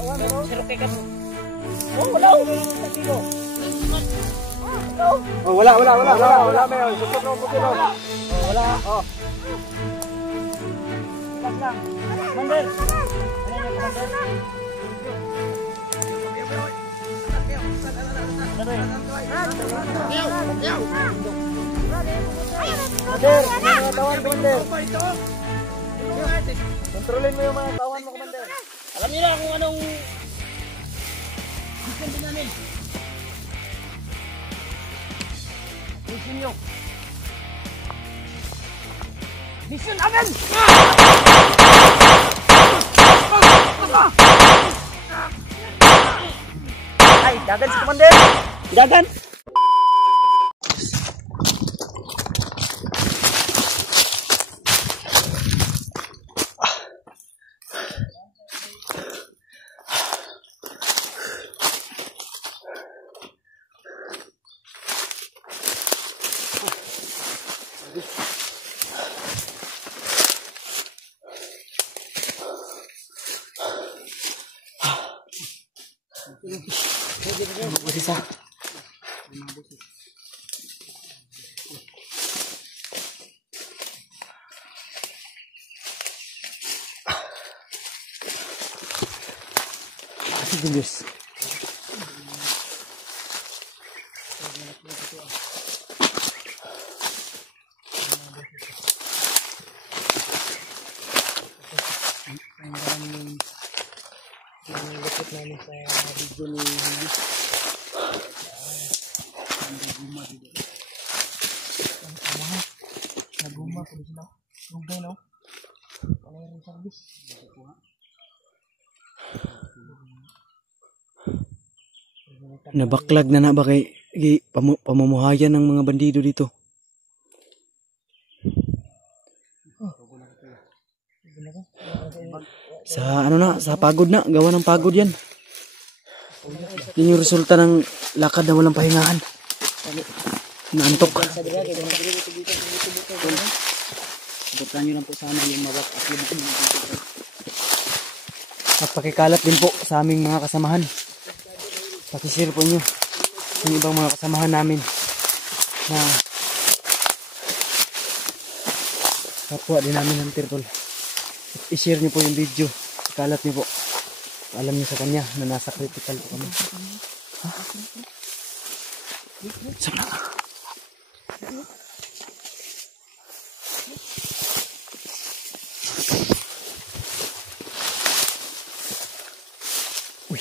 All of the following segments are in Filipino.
Sirokay ka mo. Oh, wala. Oh, wala meron. Support mo puti no. Oh, wala. Oh. Relax lang. Commander. Ano yung commander? Commander, mga tawan, Commander. Kontrolin mo yung mga tawan mo, Commander. Alam niyo na kung anong mission din namin. Mission nyo. Mission namin! Ay, dagan si Commander. Dagan! Isa. Diyos. Lapit namin sa video ni Julius. Naguma po sila. Lugay no? Ano yung service? Nabaklag na ba kay pamumuhayan ng mga bandido dito? Sa ano na, sa pagod na, gawa ng pagod yan. Yun yung resulta ng lakad na walang pahingahan. Naantok. Suportahan nyo lang po sana yung mawak at yung At pakikalat din po sa aming mga kasamahan. Pakishare po nyo yung ibang mga kasamahan namin na kapwa din namin ng Tirtol. I-share nyo po yung video. Ikalat nyo po. Alam nyo sa kanya na nasa critical po kami. Ha? Saan na? Uy.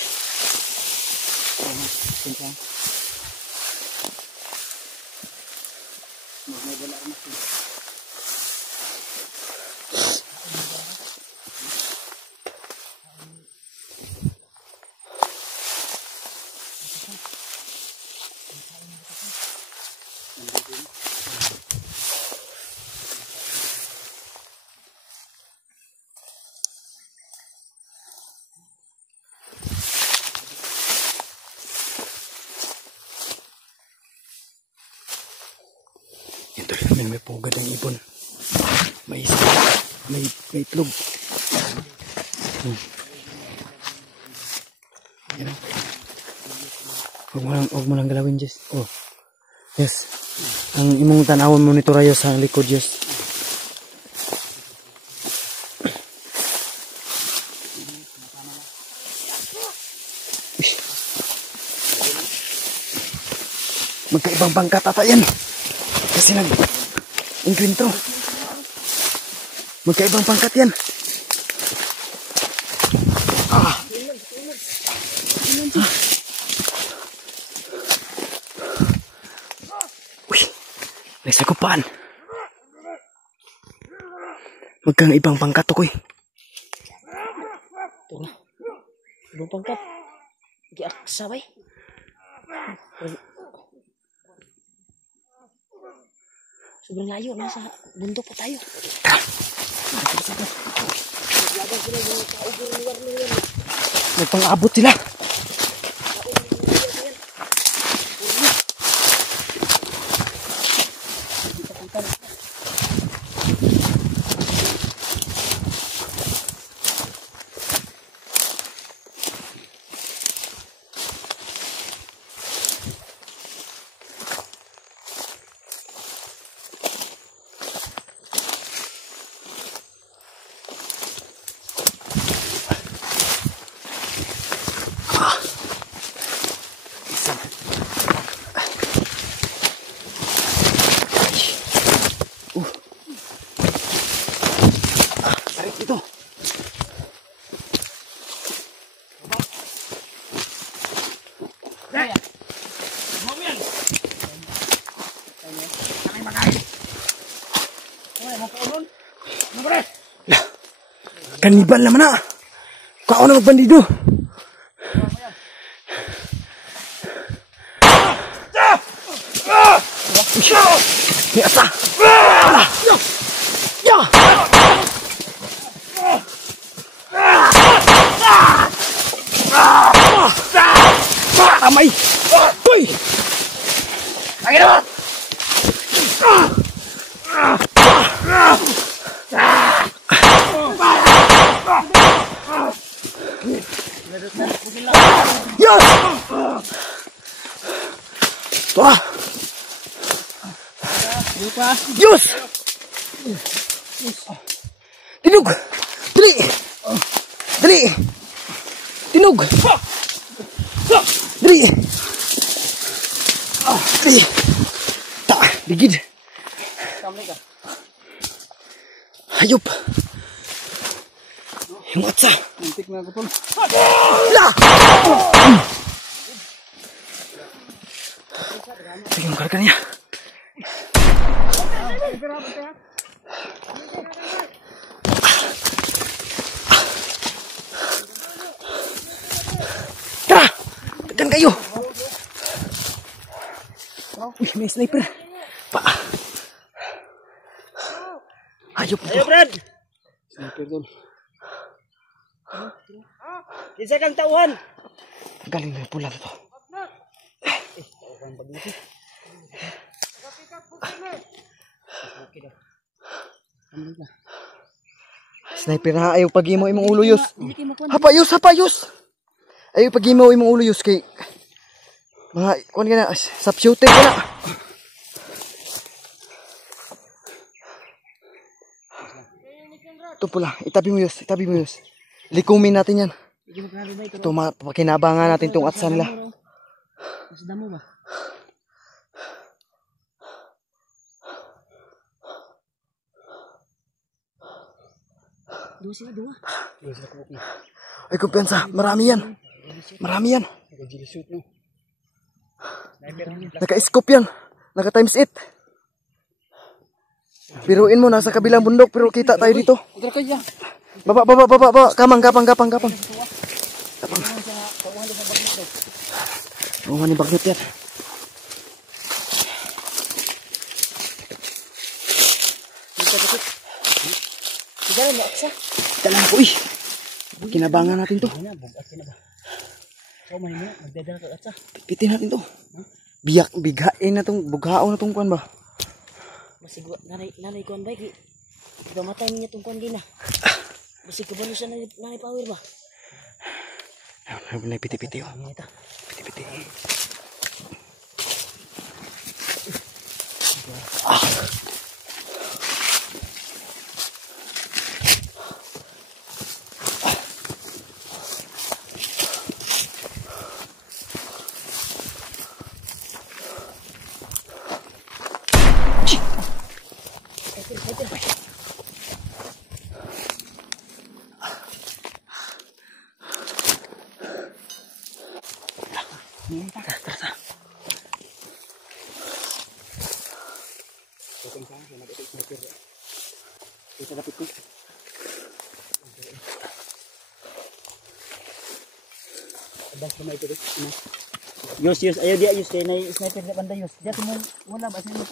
Ito namin may pugad ng ibon. May isa. May itlog. Yan. Huwag mo lang galawin, Jess. Oh. Yes. Ang imong tanawon monitor ayo sa likod, Jess. Magkaibang pangkat ata yan. Kasi nag-encuentro. Magkaibang pangkat yan. Uy, may sagupan. Magkang ibang pangkat ako eh. ito na. Ibang pangkat. Giaksaway. Sobrang layo, nasa bundok pa tayo. Nagpang-abot sila. Kanibal naman na. Kao na magbandido. May asa. Amay. Uy. Lagi naman. Yes! Tua! Yes! Tinog! Dali! Dali! Tinog! Dali! Dali! Ta! Ligid! Hayop! Yung atsa! Nantik na ako po. La! Sige, yung karga niya. Tara! Dagan kayo! Uy, may sniper. Pa! Hayop ito. Ayo, Brad! Sniper doon. Isa kang tauhan! Galing na yung pula na to. Sniper na ayaw pag-imo imong ulo yus. Hapayos, hapayos. Ayaw pag-imo imong ulo yus kay mga kuan ka na, sap shooting ka na. Ito pula, itabi mo yus, itabi mo yus. Likumin natin yan. Ito, pakinabangan natin itong atsa nila. Mas damo ba? Dua sila, dua. Ay, kumpensa, marami yan. Marami yan. Naka-scope yan. Naka-times 8. Piruin mo, nasa kabilang bundok, pero kita tayo dito. Baba, baba, baba, baba. Kapang, kapang, kapang, kapang. Kapang. Tauhan ni Bagnot yan. Kita lang po eh. Kinabangan natin to. Pitin natin to. Biyak, bighain na tong, bughaon na tong kuan ba? Masig nanay kuan ba? Gamatay niya tong kuan gina. Masig kabalo siya nanay power ba? Ayun, piti-piti oh. Piti-piti. Yus, yus, ayo dia yus kay nay sniper sa banda yus. Dia mo wala ba sa mo.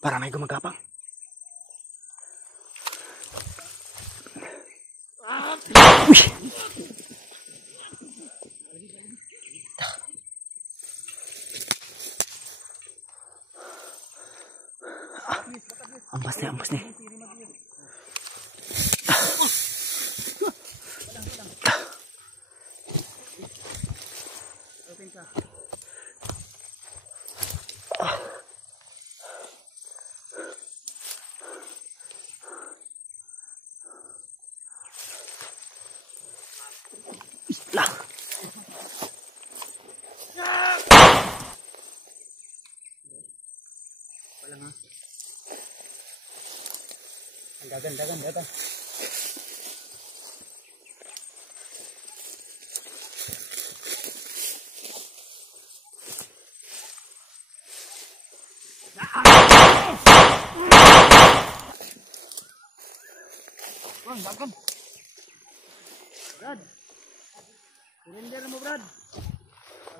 Para may gumagapang. Uy! Ampas nih, ampas nih. Isla. Dagan. Dagan. Brad. Surrender mo, Brad.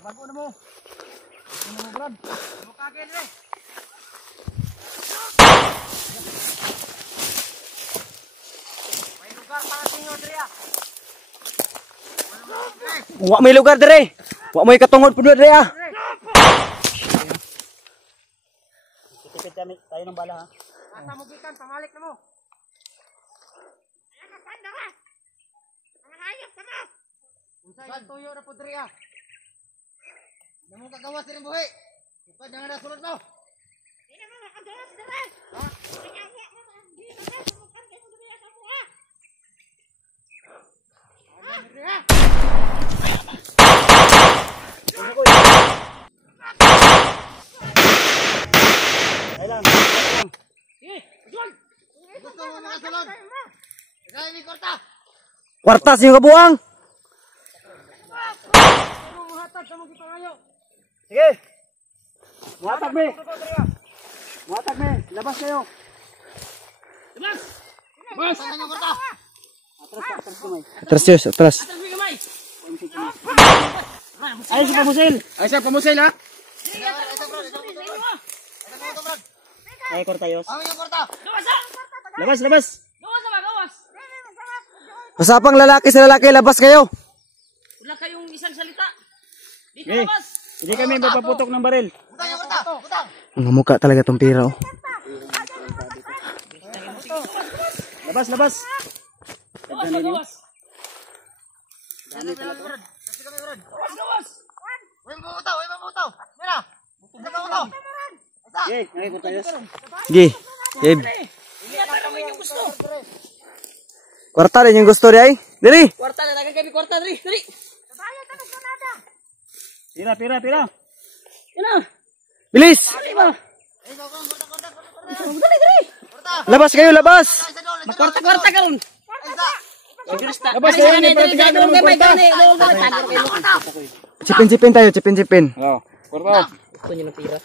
Bago na mo. Brad. Ano ka agad, eh? May lugar para sa inyo, Drea. Wa may lugar, Dre. Wa may katungod po, Dre, ah. Tipid kami tayo ng bala, ha. Asa mo gikan, pamalik na mo. Ayan, nasanda ka. Ang hayop ka na. Unsay tuyo na po, Dre, ah. Hindi mo kagawas din ang buhi. Ipad na nga na sulod mo. Hindi na mo makagawas, Dre. Ha? Kwartas yung kabuang. Sige. Muhatag me. Labas kayo. Labas. Atras. Ayos sa pamusil. Ha? Ay, kortayos. Labas. Masapang lalaki sa lalaki, labas kayo. Wala kayong isang salita. Dito Okay. labas. Hindi kami mapaputok ng baril. Ang mukha talaga tong pira, oh. Labas. Gawas. Sige. Kwarta rin yung gusto rin ay. Diri. Kwarta na dagan kami kwarta diri. Pira. Ina. Bilis. Labas kayo, labas. Kwarta karon. Labas kayo, hindi pa tignan ng kwarta. Sipin tayo. Oo. Kwarta. Ito niyo ng pira.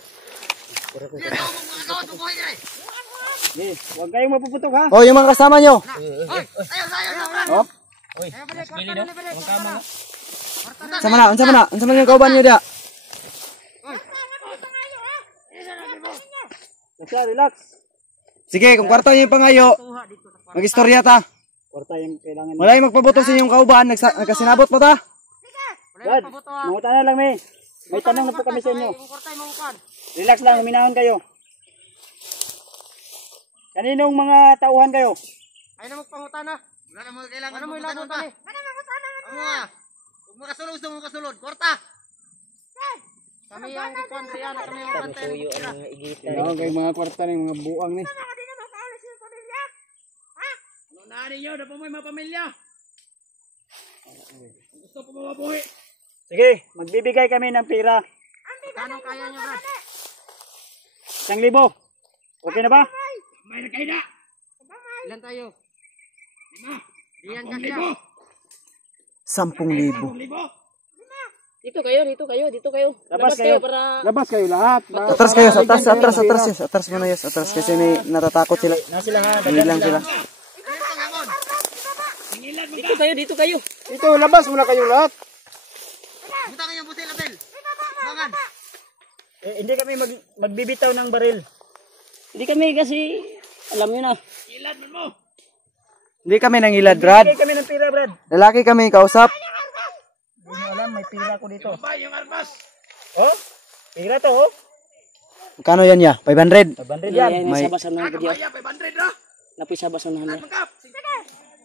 Huwag kayong mapuputok, ha? Oh, yung mga kasama nyo. Hop. Unsa man yung kauban nyo dia? Relax. Sige, kung kwarta nyo yung pangayo, mag-istorya ta. Kwarta yung kailangan. Wala yung magpabuto sa inyong kauban, nagkasinabot mo ta? Brad, mangutan lang may. May tanong na po kami sa inyo. Relax lang, uminahon kayo. Kaninong mga tauhan kayo? Ay na magpangutana. Wala na mo kailangan. Ano mo ilabot ani? Ano magutana? Amo ah. Ug mo kasulod, kwarta. Kami ang kontriya na kami ang pantay. Ano kay mga kwarta ng mga buang ni. Ano na ninyo na po may mapamilya? Gusto po mabuhi. Sige, magbibigay kami ng pira. Anong kaya niyo, Brad? 1,000. Okay na ba? May nagkaida. Ilan tayo? 5. Diyan kasi. 10,000. Dito kayo. Labas kayo lahat. Atras kayo, atras muna yes, atras kasi natatakot sila. Lang sila. Dito kayo. Ito, labas muna kayo lahat. Butang yung butil, Abel. Bangan. Hindi kami magbibitaw ng baril. Hindi kami kasi alam niyo na. Ilan man mo. Hindi kami nangilad, Brad. Hindi kami ng pira, Brad. Lalaki kami kausap. Hindi nyo alam, may pira ko dito. Ba yung armas. Oh? Pira to, oh. Magkano yan ya? 500? 500 yan. May sabasan na video. Kaya 500 na. Napoy sabasan na niya. Mangkap. Sige.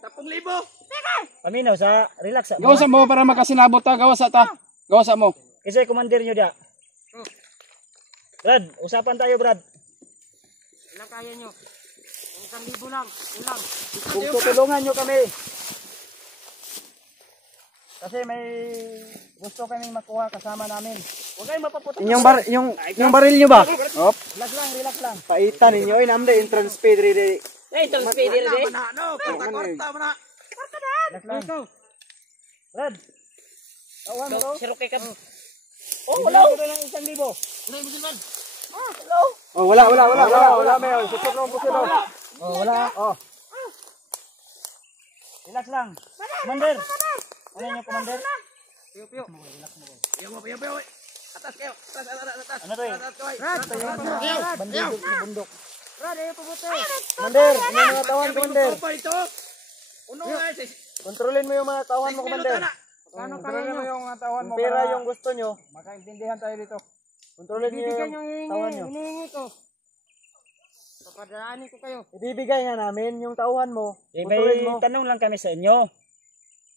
10,000. Paminaw sa relax. Gawa sa mo para makasinabot ta, gawa sa ta. Gawa sa mo. Kasi commander nyo dia. Oh, Brad, usapan tayo Brad. ilang kaya nyo? 1,000 lang. Ilang. Kung tutulungan nyo kami. Kasi may gusto kaming makuha kasama namin. Huwag kayong mapaputok. Yung baril nyo ba? Op. Relax lang, relax lang. Paitan ninyo. Namde, entrance speed ready. Entrance speed ready. Relax lang. Brad. Tawan mo to. Siro kay ka. Oh, wala. Wala ng 1,000. Wala yung musilman. Oh, wala mayo. Susok lang po sila. Oh, wala. Oh. Relax lang. Commander. Ano yung commander? Piyo, piyo. Piyo. Atas kayo. Atas. Ano to eh? Brad, Bandidok sa bundok. Brad, ayaw pabuti. Commander, ano yung mga tawan, commander? Uno nga, Kontrolin mo yung mga tawan mo, commander. Paano kaya nyo? Yung tawan mo. Kung pera yung gusto nyo, makaintindihan tayo dito. Kontrolin nyo Bibigyan yung yung tawan nyo. hinihingi ko. Papadaanin ko kayo. Ibibigay nga namin yung tauhan mo. Kontrolin mo. Tanong lang kami sa inyo.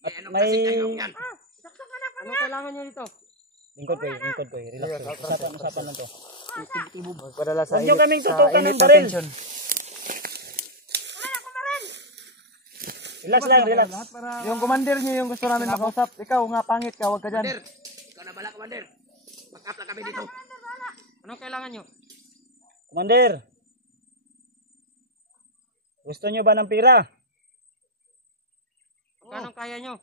At may Ano kailangan nyo dito? lingkod ko, relax ko. Usapan lang to. Padala sa Huwag nyo kaming sa tutukan init ng na baril. tension. Relax lang, relax. Yung commander nyo yung gusto namin makausap. Ikaw nga, pangit ka, huwag ka dyan. Ikaw na bala, Commander. Back-up lang kami dito. Anong kailangan nyo? Commander, gusto nyo ba ng pira? Magkano kaya nyo?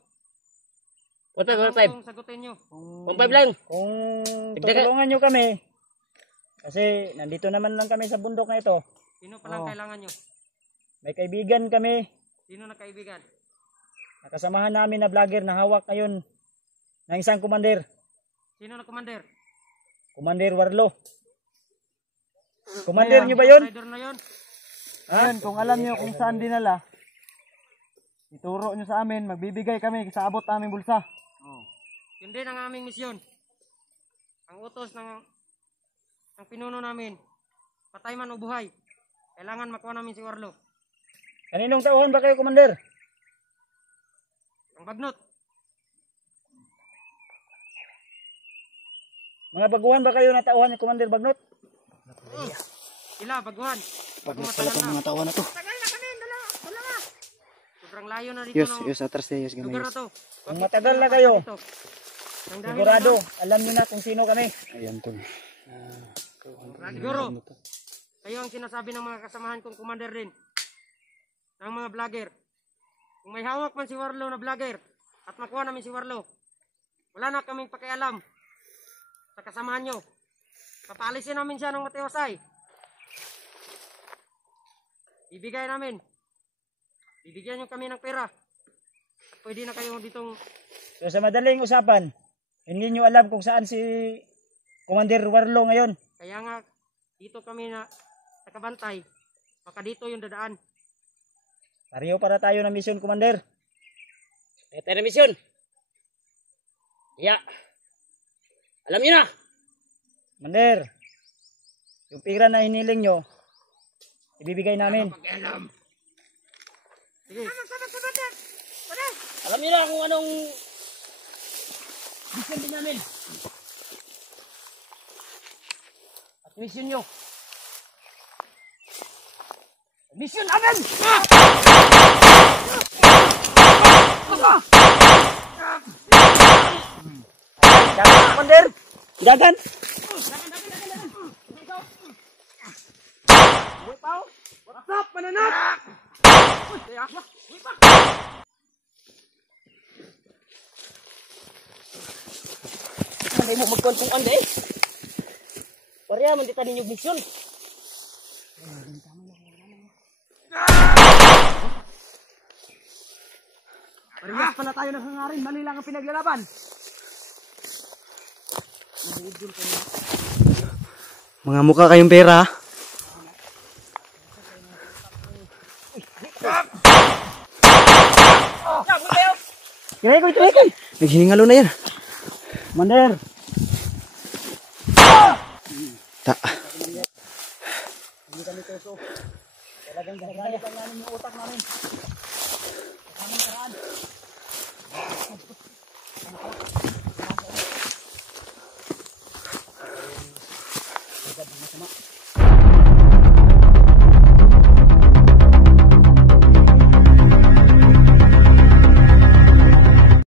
1.5. Anong sagutin nyo? 1.5 lang. Kung tutulungan nyo kami, kasi nandito naman lang kami sa bundok na ito. Sino palang kailangan nyo? May kaibigan kami, Sino na kaibigan? nakasamahan namin na vlogger na hawak ngayon ng isang commander. Sino na commander? Commander Warlo. Commander nyo ba yun? Rider na yun? Ayun, kung alam nyo kung saan dinala, ituro nyo sa amin, magbibigay kami sa abot aming bulsa. Yun din ang aming misyon. Ang utos ng pinuno namin. Patay man o buhay. Kailangan makuha namin si Warlo. Kaninong tauhan ba kayo, Commander? Ang bagnot. Mga baguhan ba kayo na tauhan ni Commander Bagnot? Sila, baguhan. Pagod pala itong mga tauhan na to. Tagal na kami, dalawa. Sobrang layo na dito. Yus, atras niya, Yus, Lugar na gamay. to. Kung matagal na kayo, Dito. Nang dahil sigurado, alam niyo na kung sino kami. Ayan to. Siguro, kayo ang sinasabi ng mga kasamahan kong commander din. Ng mga vlogger. Kung may hawak man si Warlo na vlogger at makuha namin si Warlo, wala na kaming pakialam sa kasamahan nyo. Papaalisin namin siya ng matiwasay. Ibigay namin. Bibigyan nyo kami ng pera. At pwede na kayo ditong So sa madaling usapan, hindi niyo alam kung saan si Commander Warlo ngayon. kaya nga dito kami na nakabantay. Baka dito yung dadaan. Pareho para tayo na mission, Commander. Ito na misyon. Yeah. Alam niyo na. Commander, yung pira na hiniling nyo, ibibigay namin. Sige. Alam niyo na kung anong mission din namin. At mission nyo. Mission namin! Dagan, Commander! Dagan! What's up, mananak? Hindi mo magkontungan eh. Pareha man kita ninyong mission. Parehas pala tayo ng hangarin, mali lang ang pinaglalaban. Mga mukha kayong pera. Kiray ko. Naghihingalo na yan. Commander! Ta. Hindi kami tuso. Talagang gagaya lang namin yung utak namin. Kasamang karaan.